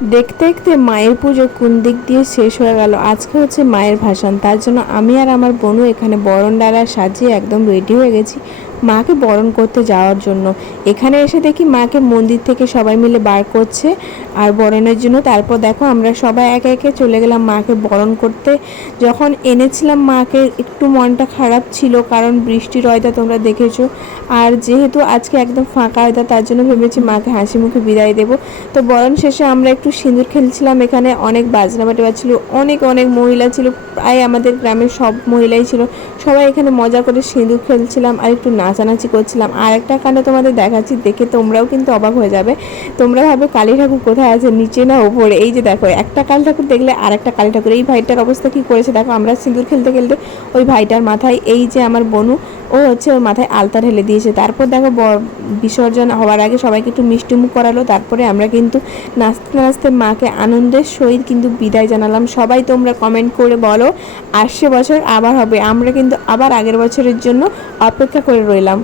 দেখতে দেখতে মায়ের পুজো কোন দিক দিয়ে শেষ হয়ে গেল। আজকে হচ্ছে মায়ের ভাসান, তার জন্য আমি আর আমার বোনু এখানে বরণ ডালা সাজিয়ে একদম রেডি হয়ে গেছি মাকে বরণ করতে যাওয়ার জন্য। এখানে এসে দেখি মাকে মন্দির থেকে সবাই মিলে বার করছে আর বরণের জন্য। তারপর দেখো আমরা সবাই একে একে চলে গেলাম মাকে বরণ করতে। যখন এনেছিলাম মাকে একটু মনটা খারাপ ছিল, কারণ বৃষ্টির ওয়েদার তোমরা দেখেছো, আর যেহেতু আজকে একদম ফাঁকা ওয়েদার তার জন্য ভেবেছি মাকে হাসি মুখে বিদায় দেবো। তো বরণ শেষে আমরা একটু সিঁদুর খেলছিলাম, এখানে অনেক বাজনা বাটি বাজছিল, অনেক অনেক মহিলা ছিল, প্রায় আমাদের গ্রামের সব মহিলাই ছিল। সবাই এখানে মজা করে সিঁদুর খেলছিলাম আর একটু নাচানাচি করছিলাম। আর একটা কাণ্ড তোমাদের দেখাচ্ছি, দেখে তোমরাও কিন্তু অবাক হয়ে যাবে। তোমরা ভাবে কালী ঠাকুর কোথায় আছে, নিচে না উপরে? এই যে দেখো, একটা কালী ঠাকুর দেখলে আর একটা কালী ঠাকুর। এই ভাইটার অবস্থা কি করেছে দেখো, আমরা সিঁদুর খেলতে খেলতে ওই ভাইটার মাথায়, এই যে আমার বোনু, ও হচ্ছে ওর মাথায় আলতা ঢেলে দিয়েছে। তারপর দেখো বিসর্জন হওয়ার আগে সবাইকে একটু মিষ্টিমুখ করালো, তারপরে আমরা কিন্তু নাচতে নাচতে মাকে আনন্দের সহিত কিন্তু বিদায় জানালাম। সবাই তোমরা কমেন্ট করে বলো আসছে বছর আবার হবে, আমরা কিন্তু আবার আগের বছরের জন্য অপেক্ষা করে রইলাম।